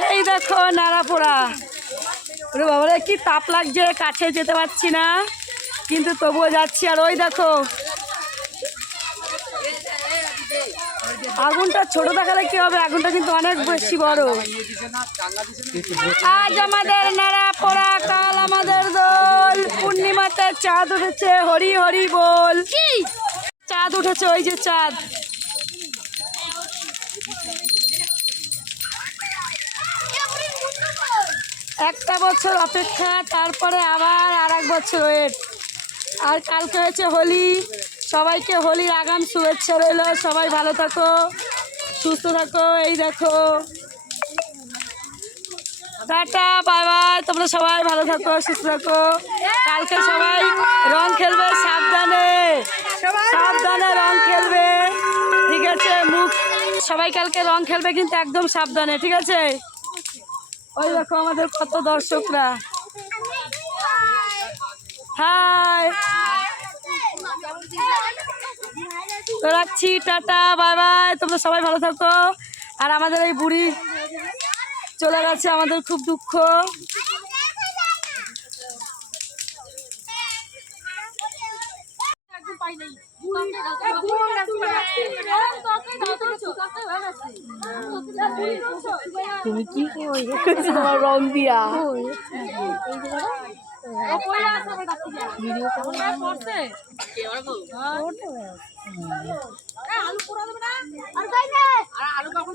এই দেখো নাড়াপোড়া ওরে বাবারে, কি তাপ লাগছে, কাছে যেতে পারছি না। কিন্তু তবুও যাচ্ছি, আর ওই দেখো। আগুনটা ছোট দেখালে কি হবে? আগুনটা কিন্তু অনেক বেশি বড়। আজ আমাদের নাড়া পোড়া কাল আমাদের দোল। পূর্ণিমাতে চাঁদ উঠেছে, হরি হরি বল। চাঁদ উঠেছে, ওই যে চাঁদ। একটা বছর অপেক্ষা, তারপরে আবার আর এক বছর ওয়েট আর কালকে হয়েছে হোলি। সবাইকে হোলির আগাম শুভেচ্ছা রইল। সবাই ভালো থাকো, সুস্থ থাকো। এই দেখো। টাটা বাই বাই তোমরা সবাই ভালো থাকো, সুস্থ থাকো। কালকে সবাই রং খেলবে সাবধানে। সাবধানে রং খেলবে। ঠিক আছে, মুখ সবাই কালকে রং খেলবে কিন্তু একদম সাবধানে, ঠিক আছে? ওই দেখো আমাদের কত দর্শকরা। হাই। তো রাখছি, টাটা, বাই বাই, তোমরা সবাই ভালো থাকো। আর আমাদের এই বুড়ি চলে গেছে, আমাদের খুব দুঃখ। তুমি কি তোমার রং দিয়া আর কখন